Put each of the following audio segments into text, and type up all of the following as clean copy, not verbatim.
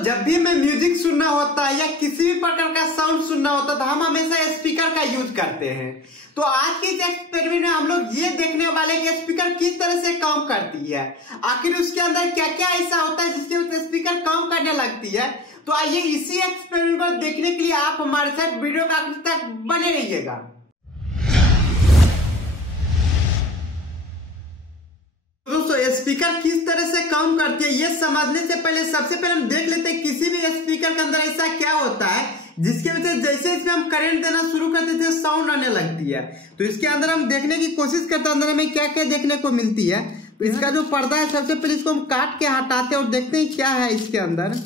जब भी हमें म्यूजिक सुनना होता है या किसी भी प्रकार का साउंड सुनना होता है तो हम हमेशा स्पीकर का यूज करते हैं। तो आज के इस एक्सपेरिमेंट में हम लोग ये देखने वाले कि स्पीकर किस तरह से काम करती है, आखिर उसके अंदर क्या क्या ऐसा होता है जिसके वजह से स्पीकर काम करने लगती है। तो आइए इसी एक्सपेरिमेंट को देखने के लिए आप हमारे साथ वीडियो का अंत तक बने रहिएगा। दोस्तों स्पीकर किस तरह से काम करती है ये समझने से पहले सबसे पहले हम देख लेते हैं किसी भी स्पीकर के अंदर ऐसा क्या होता है जिसके वजह से जैसे इसमें हम करंट देना शुरू कर देते हैं साउंड आने लगती है। तो इसके अंदर हम देखने की कोशिश करते हैं अंदर हमें क्या क्या देखने को मिलती है। तो इसका जो पर्दा है सबसे पहले इसको हम काट के हटाते हैं और देखते हैं क्या है इसके अंदर।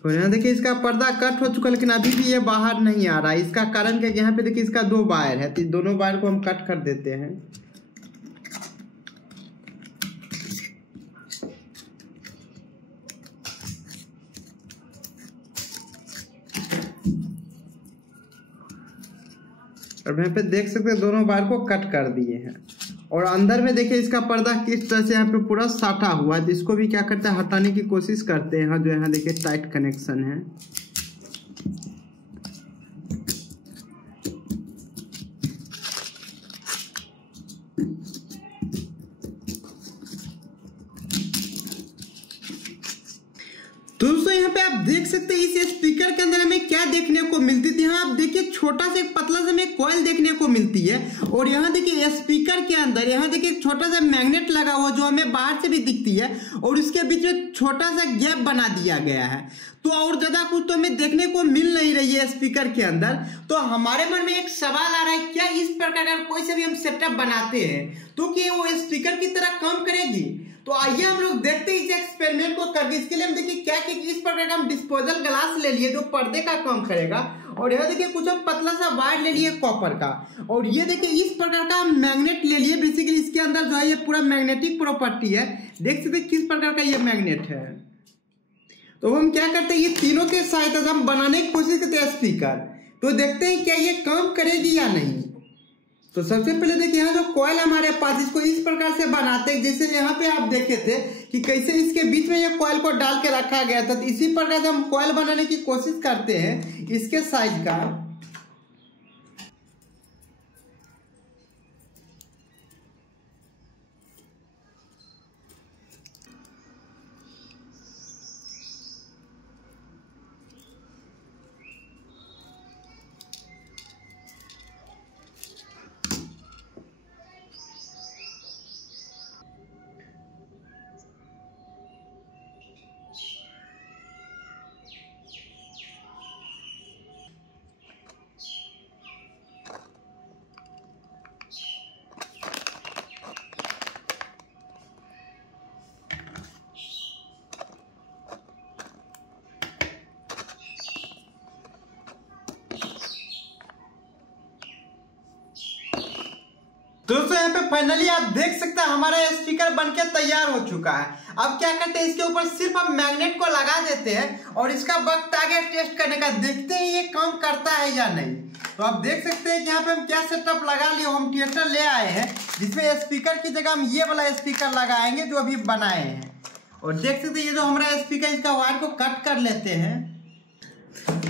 तो यहाँ देखिए इसका पर्दा कट हो चुका है लेकिन अभी भी ये बाहर नहीं आ रहा है। इसका कारण क्या, यहाँ पे देखिए इसका दो वायर है तो दोनों वायर को हम कट कर देते हैं। और यहाँ पे देख सकते हैं दोनों वायर को कट कर दिए हैं। और अंदर में देखिए इसका पर्दा किस तरह से यहाँ पे पूरा साटा हुआ है। इसको भी क्या करते हैं हटाने की कोशिश करते हैं। जो यहाँ देखिए टाइट कनेक्शन है। दोस्तों यहाँ पे आप देख सकते हैं इस स्पीकर के अंदर हमें क्या देखने को मिलती थी। यहाँ आप देखिए छोटा सा एक पतला सा हमें कॉइल देखने को मिलती है। और यहाँ देखिए स्पीकर के अंदर यहाँ देखिए छोटा सा मैग्नेट लगा हुआ जो हमें बाहर से भी दिखती है और इसके बीच में छोटा सा गैप बना दिया गया है। तो और ज्यादा कुछ तो हमें देखने को मिल नहीं रही है स्पीकर के अंदर। तो हमारे मन में एक सवाल आ रहा है, क्या इस प्रकार का कोई से भी हम सेटअप बनाते हैं तो कि वो स्पीकर की तरह काम करेगी। तो आइए हम लोग देखते हैं इस एक्सपेरिमेंट को करके। इसके लिए हम देखिए क्या इस प्रकार का हम डिस्पोजल ग्लास ले लिए जो पर्दे का काम करेगा। और यहाँ देखिए कुछ हम पतला सा वायर ले लिए कॉपर का। और ये देखिए इस प्रकार का हम मैग्नेट ले लिए। बेसिकली इसके अंदर जो है ये पूरा मैग्नेटिक प्रॉपर्टी है। देख सकते किस प्रकार का ये मैग्नेट है। तो हम क्या करते हैं ये तीनों के सहायता से हम बनाने की कोशिश करते हैं स्पीकर। तो देखते हैं क्या ये काम करेगी या नहीं। तो सबसे पहले देखिए यहाँ जो कॉइल हमारे पास इसको इस प्रकार से बनाते हैं जैसे यहाँ पे आप देखे थे कि कैसे इसके बीच में ये कॉइल को डाल के रखा गया था। तो इसी प्रकार से हम कॉइल बनाने की कोशिश करते हैं इसके साइज का। दोस्तों यहाँ पे फाइनली आप देख सकते हैं हमारा स्पीकर बनके तैयार हो चुका है। अब क्या करते हैं इसके ऊपर सिर्फ हम मैग्नेट को लगा देते हैं और इसका वक्त आ गया टेस्ट करने का। देखते हैं ये काम करता है या नहीं। तो आप देख सकते हैं कि यहाँ पे हम क्या सेटअप लगा लिए। होम थिएटर ले आए हैं जिसमें स्पीकर की जगह हम ये वाला स्पीकर लगाएंगे जो अभी बनाए हैं। और देख सकते हैं ये जो हमारा स्पीकर इसका वायर को कट कर लेते हैं।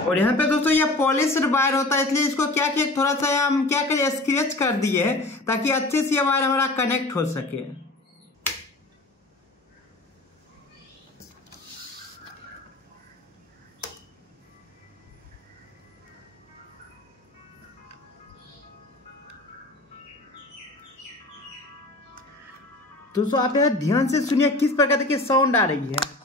और यहाँ पे दोस्तों ये पॉलिश्ड वायर होता है इसलिए इसको क्या किया थोड़ा सा हम क्या करें स्क्रैच कर दिए ताकि अच्छे से ये वायर हमारा कनेक्ट हो सके। दोस्तों आप यहाँ ध्यान से सुनिए किस प्रकार की साउंड आ रही है।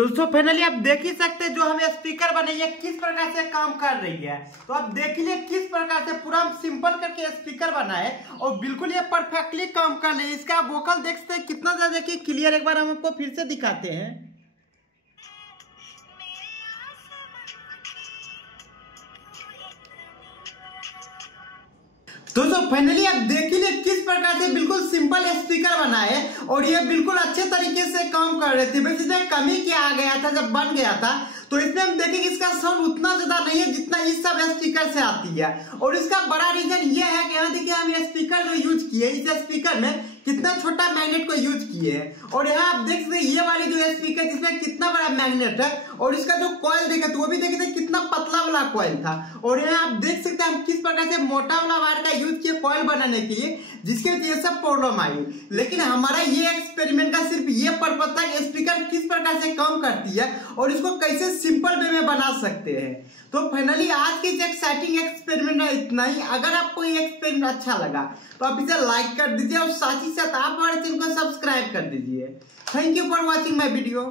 तो दोस्तों फाइनली आप देख ही सकते हैं जो हमें स्पीकर बनाई है किस प्रकार से काम कर रही है। तो आप देख लीजिए किस प्रकार से पूरा हम सिंपल करके स्पीकर बनाए और बिल्कुल ये परफेक्टली काम कर रही है। इसका आप वोकल देख सकते हैं कितना ज्यादा देखिए क्लियर। एक बार हम आपको फिर से दिखाते हैं। दोस्तों फाइनली आप देख लीजिए किस प्रकार से बिल्कुल सिंपल स्पीकर बना है और ये बिल्कुल अच्छे तरीके से काम कर रहे थे। बस इसमें कमी क्या आ गया था जब बन गया था, तो इसमें हम देखेंगे इसका साउंड उतना ज्यादा नहीं है जितना इस सब स्पीकर से आती है। और इसका बड़ा रीजन ये है कि यहाँ देखिए हम ये स्पीकर जो यूज किए, इस स्पीकर में कितना छोटा मैग्नेट को यूज किए हैं। और यहाँ आप देख सकते हैं ये वाली जो स्पीकर जिसमें कितना बड़ा मैग्नेट है और इसका जो कॉइल देखे तो वो भी देखे थे कितना पतला वाला कॉइल था। और यहाँ आप देख सकते हैं हम किस प्रकार से मोटा वाला वायर का यूज किए कॉइल बनाने के लिए, जिसके वजह से सब प्रॉब्लम आई। लेकिन हमारा ये एक्सपेरिमेंट का सिर्फ ये पर्पज था कि स्पीकर किस प्रकार से काम करती है और इसको कैसे सिंपल वे में बना सकते हैं। तो फाइनली आज के इस एक्साइटिंग एक्सपेरिमेंट में इतना ही। अगर आपको ये एक्सपेरिमेंट अच्छा लगा तो आप इसे लाइक कर दीजिए और साथ ही साथ आप हमारे चैनल को सब्सक्राइब कर दीजिए। Thank you for watching my video.